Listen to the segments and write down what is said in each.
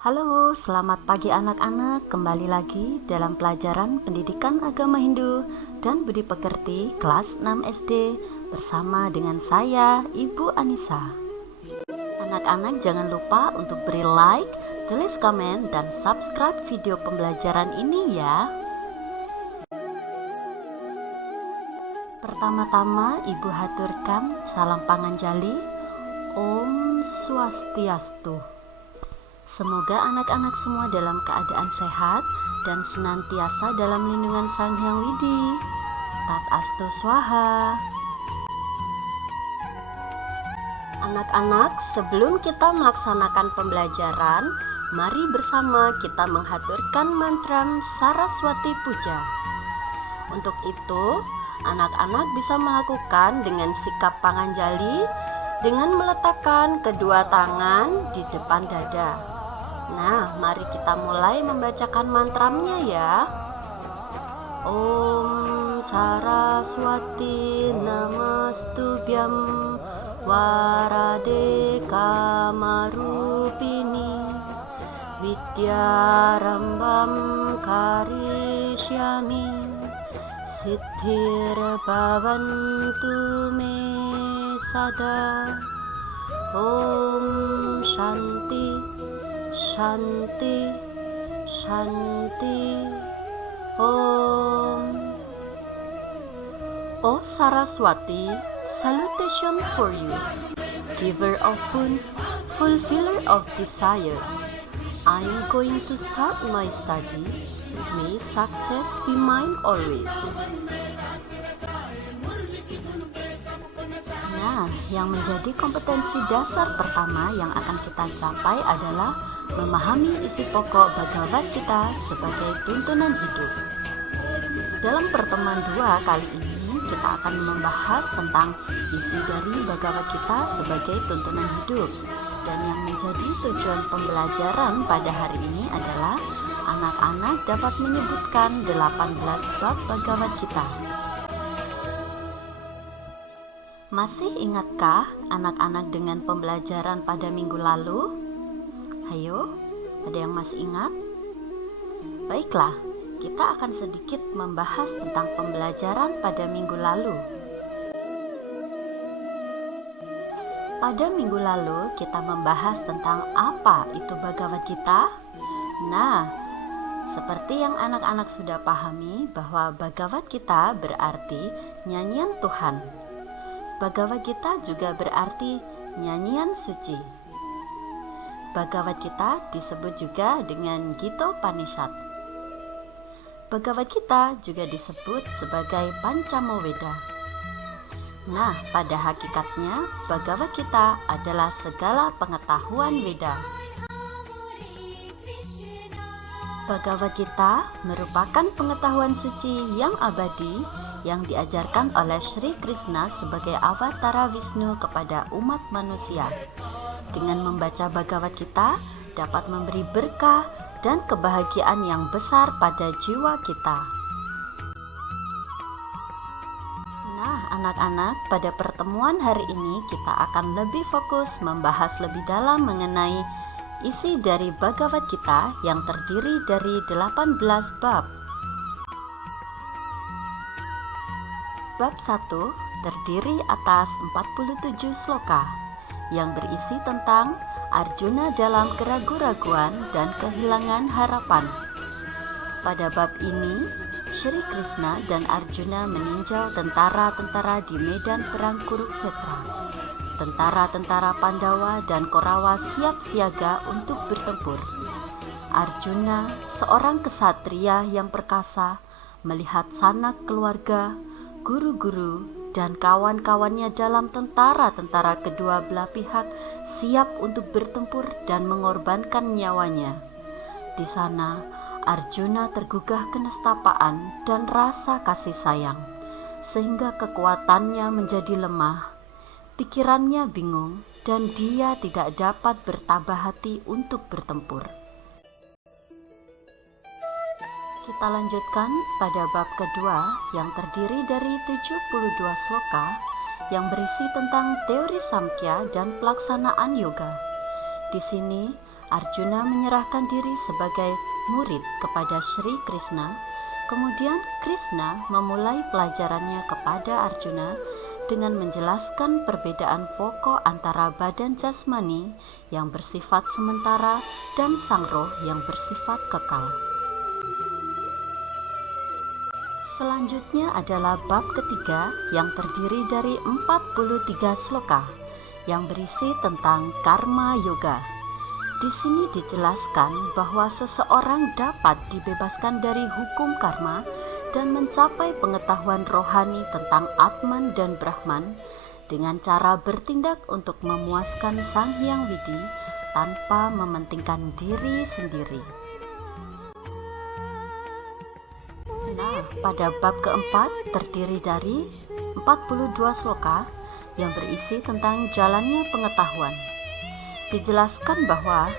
Halo, selamat pagi anak-anak. Kembali lagi dalam pelajaran Pendidikan Agama Hindu dan Budi Pekerti kelas 6 SD bersama dengan saya, Ibu Anissa. Anak-anak jangan lupa untuk beri like, tulis komen, dan subscribe video pembelajaran ini ya. Pertama-tama Ibu haturkan salam panganjali. Om Swastiastu. Semoga anak-anak semua dalam keadaan sehat dan senantiasa dalam lindungan Sang Hyang Widi. Tat Astu Swaha. Anak-anak, sebelum kita melaksanakan pembelajaran, mari bersama kita menghaturkan mantra Saraswati Puja. Untuk itu, anak-anak bisa melakukan dengan sikap panganjali dengan meletakkan kedua tangan di depan dada. Nah, mari kita mulai membacakan mantramnya ya. Om Saraswati Namastubhyam Warade Kamarupini Vidyarambam Karishyami Siddhir Bhavantu Me Sada. Om Shanti Shanti Shanti Om. Oh Saraswati, salutation for you, giver of boons, fulfiller of desires. I am going to start my study. May success be mine always. Nah, yang menjadi kompetensi dasar pertama yang akan kita capai adalah memahami isi pokok Bhagavad Gita sebagai tuntunan hidup. Dalam pertemuan 2 kali ini, kita akan membahas tentang isi dari Bhagavad Gita sebagai tuntunan hidup. Dan yang menjadi tujuan pembelajaran pada hari ini adalah anak-anak dapat menyebutkan 18 bab Bhagavad Gita. Masih ingatkah anak-anak dengan pembelajaran pada minggu lalu? Ayo, ada yang masih ingat? Baiklah, kita akan sedikit membahas tentang pembelajaran pada minggu lalu. Pada minggu lalu, kita membahas tentang apa itu Bhagavad Gita. Nah, seperti yang anak-anak sudah pahami bahwa Bhagavad Gita berarti nyanyian Tuhan. Bhagavad Gita juga berarti nyanyian suci. Bhagavad Gita disebut juga dengan Gita Upanishad. Bhagavad Gita juga disebut sebagai Pancamaweda. Nah, pada hakikatnya Bhagavad Gita adalah segala pengetahuan Weda. Bhagavad Gita merupakan pengetahuan suci yang abadi yang diajarkan oleh Sri Krishna sebagai avatara Wisnu kepada umat manusia. Dengan membaca Bhagavad Gita dapat memberi berkah dan kebahagiaan yang besar pada jiwa kita. Nah, anak-anak, pada pertemuan hari ini kita akan lebih fokus membahas lebih dalam mengenai isi dari Bhagavad Gita yang terdiri dari 18 bab. Bab 1 terdiri atas 47 sloka yang berisi tentang Arjuna dalam keraguan-raguan dan kehilangan harapan. Pada bab ini, Sri Krishna dan Arjuna meninjau tentara-tentara di medan perang Kurukshetra. Tentara-tentara Pandawa dan Korawa siap siaga untuk bertempur. Arjuna, seorang kesatria yang perkasa, melihat sanak keluarga, guru-guru, dan kawan-kawannya dalam tentara-tentara kedua belah pihak siap untuk bertempur dan mengorbankan nyawanya. Di sana, Arjuna tergugah kenestapaan dan rasa kasih sayang, sehingga kekuatannya menjadi lemah, pikirannya bingung, dan dia tidak dapat bertabah hati untuk bertempur. Kita lanjutkan pada bab kedua yang terdiri dari 72 sloka yang berisi tentang teori Samkhya dan pelaksanaan yoga. Di sini Arjuna menyerahkan diri sebagai murid kepada Sri Krishna. Kemudian Krishna memulai pelajarannya kepada Arjuna dengan menjelaskan perbedaan pokok antara badan jasmani yang bersifat sementara dan sang roh yang bersifat kekal. Selanjutnya adalah bab ketiga yang terdiri dari 43 sloka yang berisi tentang karma yoga. Di sini dijelaskan bahwa seseorang dapat dibebaskan dari hukum karma dan mencapai pengetahuan rohani tentang Atman dan Brahman dengan cara bertindak untuk memuaskan Sang Hyang Widi tanpa mementingkan diri sendiri. Nah, pada bab keempat terdiri dari 42 sloka yang berisi tentang jalannya pengetahuan. Dijelaskan bahwa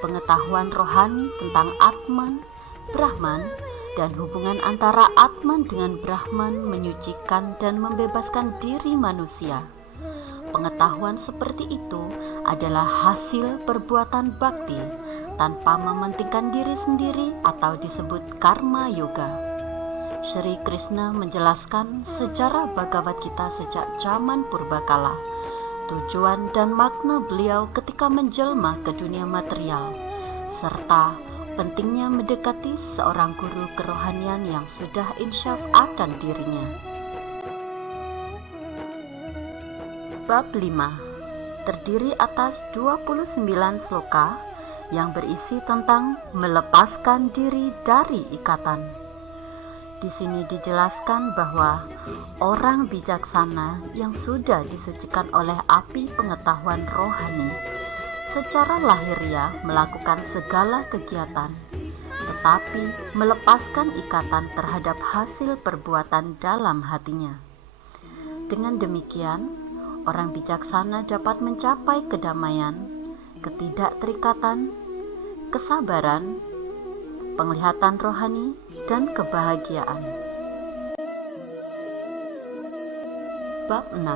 pengetahuan rohani tentang Atman, Brahman, dan hubungan antara Atman dengan Brahman menyucikan dan membebaskan diri manusia. Pengetahuan seperti itu adalah hasil perbuatan bakti tanpa mementingkan diri sendiri atau disebut karma yoga. Sri Krishna menjelaskan sejarah Bhagavad Gita sejak zaman purbakala, tujuan dan makna beliau ketika menjelma ke dunia material, serta pentingnya mendekati seorang guru kerohanian yang sudah insyaf akan dirinya. Bab 5 terdiri atas 29 sloka yang berisi tentang melepaskan diri dari ikatan. Di sini dijelaskan bahwa orang bijaksana yang sudah disucikan oleh api pengetahuan rohani secara lahiriah melakukan segala kegiatan, tetapi melepaskan ikatan terhadap hasil perbuatan dalam hatinya. Dengan demikian, orang bijaksana dapat mencapai kedamaian, ketidakterikatan, kesabaran, penglihatan rohani, dan kebahagiaan. Bab 6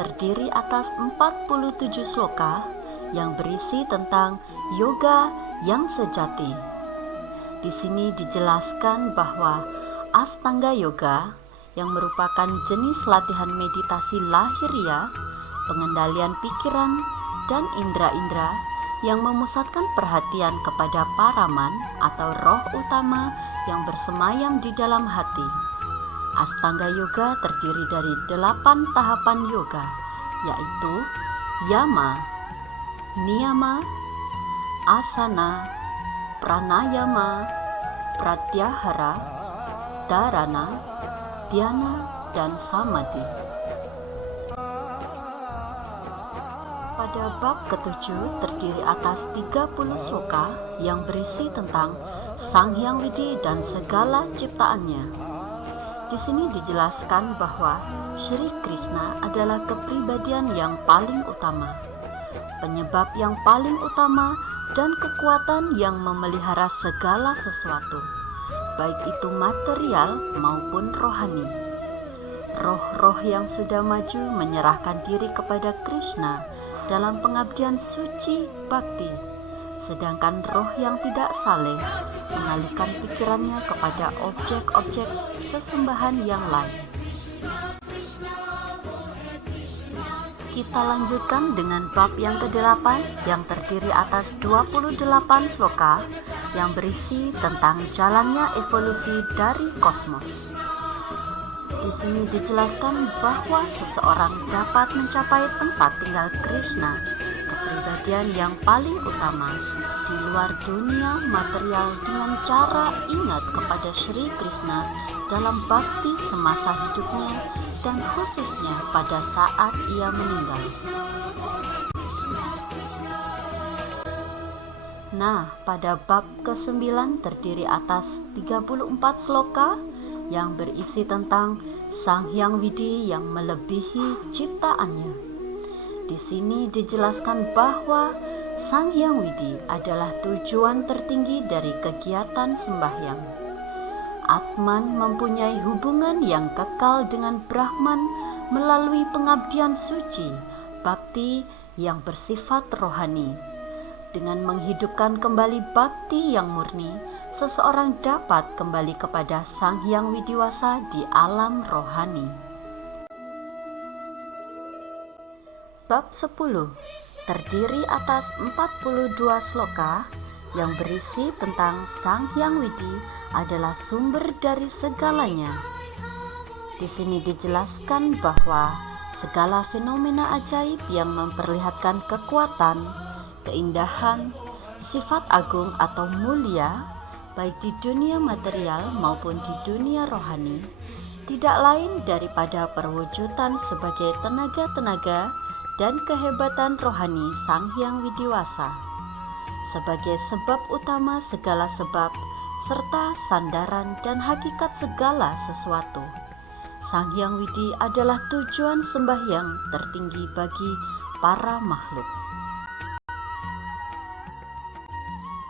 terdiri atas 47 sloka yang berisi tentang yoga yang sejati. Di sini dijelaskan bahwa Astanga Yoga yang merupakan jenis latihan meditasi lahiriah, pengendalian pikiran dan indera-indera yang memusatkan perhatian kepada Paraman atau roh utama yang bersemayam di dalam hati. Astanga Yoga terdiri dari 8 tahapan yoga, yaitu Yama, Niyama, Asana, Pranayama, Pratyahara, Dharana, Dhyana, dan Samadhi. Pada bab ketujuh terdiri atas 30 sloka yang berisi tentang Sang Hyang Widi dan segala ciptaannya. Di sini dijelaskan bahwa Sri Krishna adalah kepribadian yang paling utama, penyebab yang paling utama, dan kekuatan yang memelihara segala sesuatu, baik itu material maupun rohani. Roh-roh yang sudah maju menyerahkan diri kepada Krishna dalam pengabdian suci bakti, sedangkan roh yang tidak saleh mengalihkan pikirannya kepada objek-objek sesembahan yang lain. Kita lanjutkan dengan bab yang ke-8 yang terdiri atas 28 sloka yang berisi tentang jalannya evolusi dari kosmos. Di sini dijelaskan bahwa seseorang dapat mencapai tempat tinggal Krishna, kepribadian yang paling utama di luar dunia material, dengan cara ingat kepada Sri Krishna dalam bakti semasa hidupnya dan khususnya pada saat ia meninggal. Nah, pada bab ke-9 terdiri atas 34 sloka yang berisi tentang Sang Hyang Widi yang melebihi ciptaannya. Di sini dijelaskan bahwa Sang Hyang Widi adalah tujuan tertinggi dari kegiatan sembahyang. Atman mempunyai hubungan yang kekal dengan Brahman melalui pengabdian suci, bakti yang bersifat rohani. Dengan menghidupkan kembali bakti yang murni, seseorang dapat kembali kepada Sang Hyang Widiwasa di alam rohani. Bab 10 terdiri atas 42 sloka yang berisi tentang Sang Hyang Widi adalah sumber dari segalanya. Di sini dijelaskan bahwa segala fenomena ajaib yang memperlihatkan kekuatan, keindahan, sifat agung atau mulia, baik di dunia material maupun di dunia rohani, tidak lain daripada perwujudan sebagai tenaga-tenaga dan kehebatan rohani Sang Hyang Widiwasa, sebagai sebab utama segala sebab, serta sandaran dan hakikat segala sesuatu. Sang Hyang Widi adalah tujuan sembahyang tertinggi bagi para makhluk.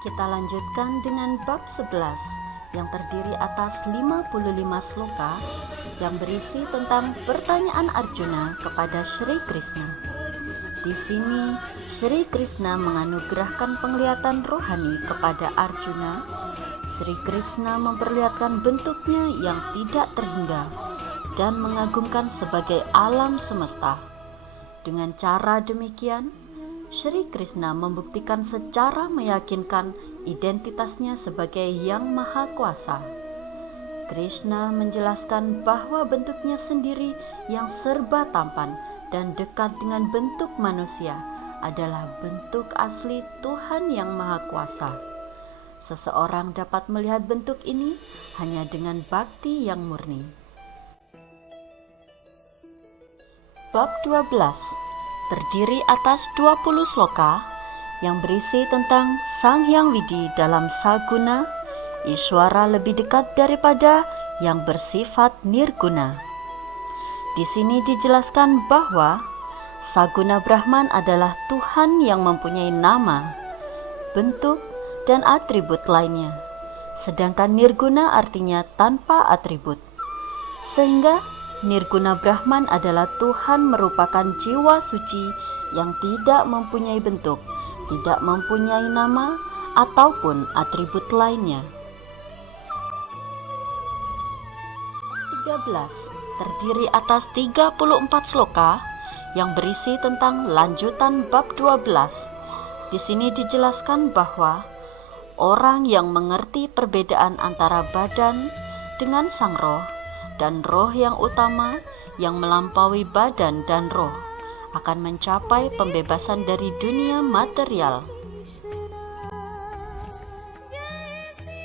Kita lanjutkan dengan bab 11 yang terdiri atas 55 sloka yang berisi tentang pertanyaan Arjuna kepada Sri Krishna. Di sini Sri Krishna menganugerahkan penglihatan rohani kepada Arjuna. Sri Krishna memperlihatkan bentuknya yang tidak terhingga dan mengagumkan sebagai alam semesta. Dengan cara demikian, Sri Krishna membuktikan secara meyakinkan identitasnya sebagai Yang Maha Kuasa. Krishna menjelaskan bahwa bentuknya sendiri yang serba tampan dan dekat dengan bentuk manusia adalah bentuk asli Tuhan Yang Maha Kuasa. Seseorang dapat melihat bentuk ini hanya dengan bakti yang murni. Bab 12 terdiri atas 20 sloka yang berisi tentang Sang Hyang Widi dalam saguna, Iswara lebih dekat daripada yang bersifat nirguna. Di sini dijelaskan bahwa Saguna Brahman adalah Tuhan yang mempunyai nama, bentuk, dan atribut lainnya, sedangkan nirguna artinya tanpa atribut. Sehingga Nirguna Brahman adalah Tuhan merupakan jiwa suci yang tidak mempunyai bentuk, tidak mempunyai nama, ataupun atribut lainnya. 13 terdiri atas 34 sloka yang berisi tentang lanjutan bab 12. Di sini dijelaskan bahwa orang yang mengerti perbedaan antara badan dengan sang roh dan roh yang utama yang melampaui badan dan roh akan mencapai pembebasan dari dunia material.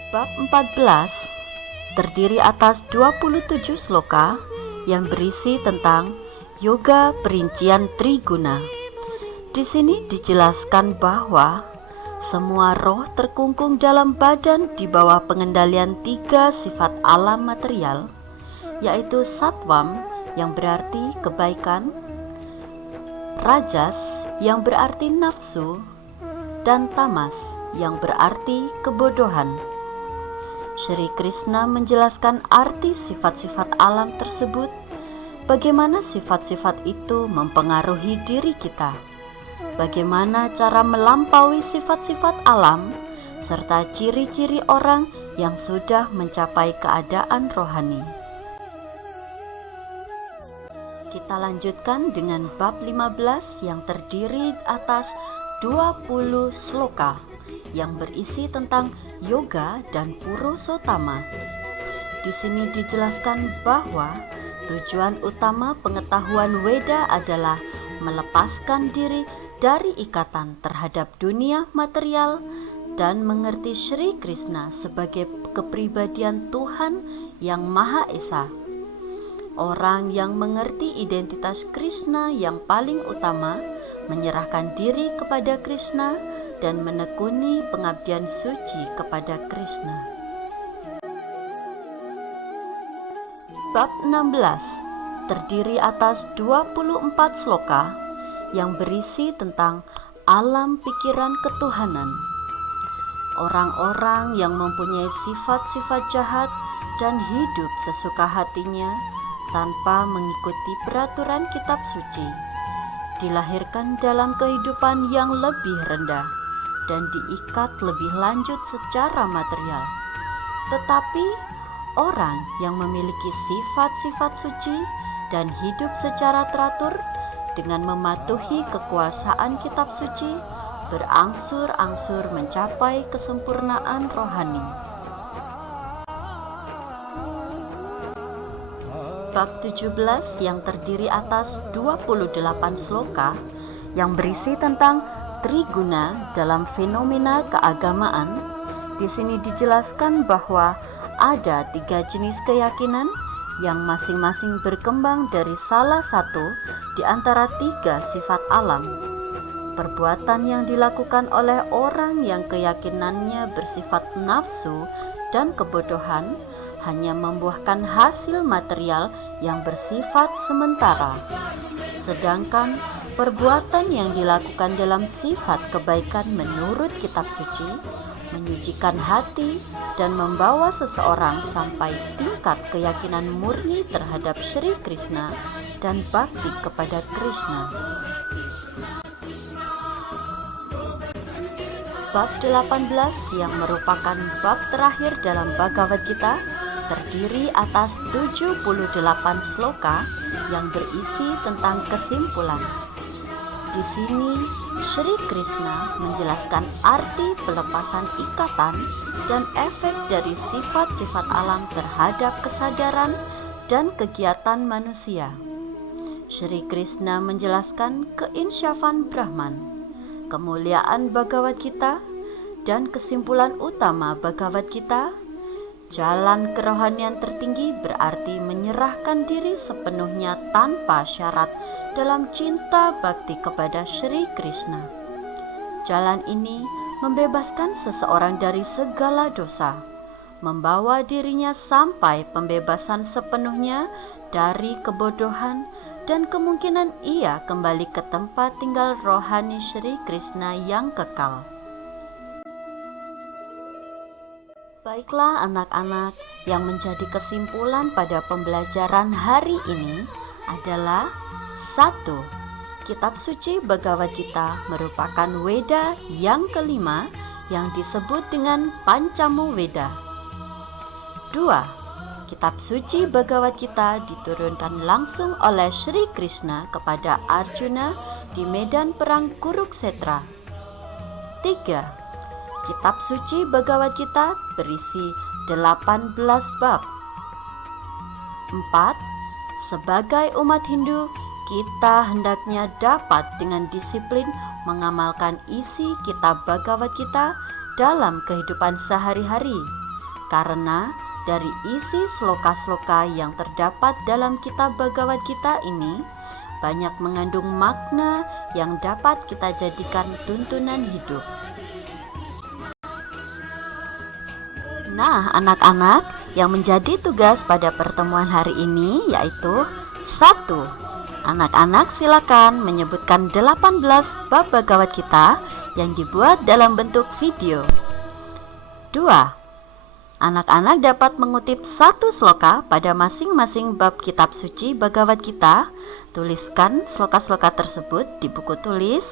Bab 14 terdiri atas 27 sloka yang berisi tentang yoga perincian triguna. Di sini dijelaskan bahwa semua roh terkungkung dalam badan di bawah pengendalian 3 sifat alam material, yaitu Satwam yang berarti kebaikan, Rajas yang berarti nafsu, dan Tamas yang berarti kebodohan. Sri Krishna menjelaskan arti sifat-sifat alam tersebut, bagaimana sifat-sifat itu mempengaruhi diri kita, bagaimana cara melampaui sifat-sifat alam, serta ciri-ciri orang yang sudah mencapai keadaan rohani. Kita lanjutkan dengan bab 15 yang terdiri atas 20 sloka yang berisi tentang yoga dan purusottama. Di sini dijelaskan bahwa tujuan utama pengetahuan Weda adalah melepaskan diri dari ikatan terhadap dunia material dan mengerti Sri Krishna sebagai kepribadian Tuhan yang Maha Esa. Orang yang mengerti identitas Krishna yang paling utama menyerahkan diri kepada Krishna dan menekuni pengabdian suci kepada Krishna. Bab 16 terdiri atas 24 sloka yang berisi tentang alam pikiran ketuhanan. Orang-orang yang mempunyai sifat-sifat jahat dan hidup sesuka hatinya tanpa mengikuti peraturan kitab suci, dilahirkan dalam kehidupan yang lebih rendah dan diikat lebih lanjut secara material. Tetapi orang yang memiliki sifat-sifat suci dan hidup secara teratur dengan mematuhi kekuasaan kitab suci, berangsur-angsur mencapai kesempurnaan rohani. Bab 17 yang terdiri atas 28 sloka yang berisi tentang triguna dalam fenomena keagamaan. Di sini dijelaskan bahwa ada 3 jenis keyakinan yang masing-masing berkembang dari salah satu di antara 3 sifat alam. Perbuatan yang dilakukan oleh orang yang keyakinannya bersifat nafsu dan kebodohan hanya membuahkan hasil material yang bersifat sementara. Sedangkan perbuatan yang dilakukan dalam sifat kebaikan menurut kitab suci menyucikan hati dan membawa seseorang sampai tingkat keyakinan murni terhadap Sri Krishna dan bakti kepada Krishna. Bab 18 yang merupakan bab terakhir dalam Bhagavad Gita terdiri atas 78 sloka yang berisi tentang kesimpulan. Di sini Sri Krishna menjelaskan arti pelepasan ikatan dan efek dari sifat-sifat alam terhadap kesadaran dan kegiatan manusia. Sri Krishna menjelaskan keinsyafan Brahman, kemuliaan Bhagavad Gita, dan kesimpulan utama Bhagavad Gita. Jalan kerohanian tertinggi berarti menyerahkan diri sepenuhnya tanpa syarat dalam cinta bakti kepada Sri Krishna. Jalan ini membebaskan seseorang dari segala dosa, membawa dirinya sampai pembebasan sepenuhnya dari kebodohan, dan kemungkinan ia kembali ke tempat tinggal rohani Sri Krishna yang kekal. Baiklah anak-anak, yang menjadi kesimpulan pada pembelajaran hari ini adalah 1. Kitab suci Bhagavad Gita merupakan Weda yang kelima yang disebut dengan Pancamu Weda. 2. Kitab suci Bhagavad Gita diturunkan langsung oleh Sri Krishna kepada Arjuna di medan perang Kurukshetra. 3. Kitab suci Bhagavad Gita berisi 18 bab. 4. Sebagai umat Hindu, kita hendaknya dapat dengan disiplin mengamalkan isi kitab Bhagavad Gita dalam kehidupan sehari-hari, karena dari isi sloka-sloka yang terdapat dalam kitab Bhagavad Gita ini banyak mengandung makna yang dapat kita jadikan tuntunan hidup. Nah, anak-anak, yang menjadi tugas pada pertemuan hari ini yaitu 1. Anak-anak silakan menyebutkan 18 bab Bhagavad Gita yang dibuat dalam bentuk video. 2. Anak-anak dapat mengutip 1 sloka pada masing-masing bab kitab suci Bhagavad Gita. Tuliskan sloka-sloka tersebut di buku tulis.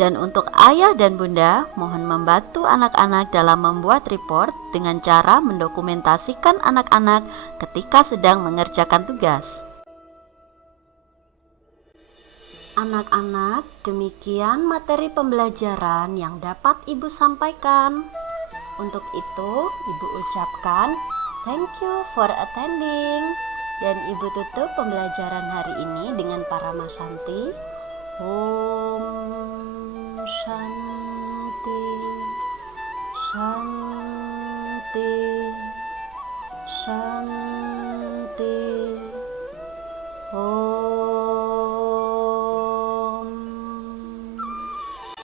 Dan untuk ayah dan bunda, mohon membantu anak-anak dalam membuat report dengan cara mendokumentasikan anak-anak ketika sedang mengerjakan tugas. Anak-anak, demikian materi pembelajaran yang dapat Ibu sampaikan. Untuk itu, Ibu ucapkan thank you for attending. Dan Ibu tutup pembelajaran hari ini dengan Paramasanti. Om Shanti Shanti Shanti Om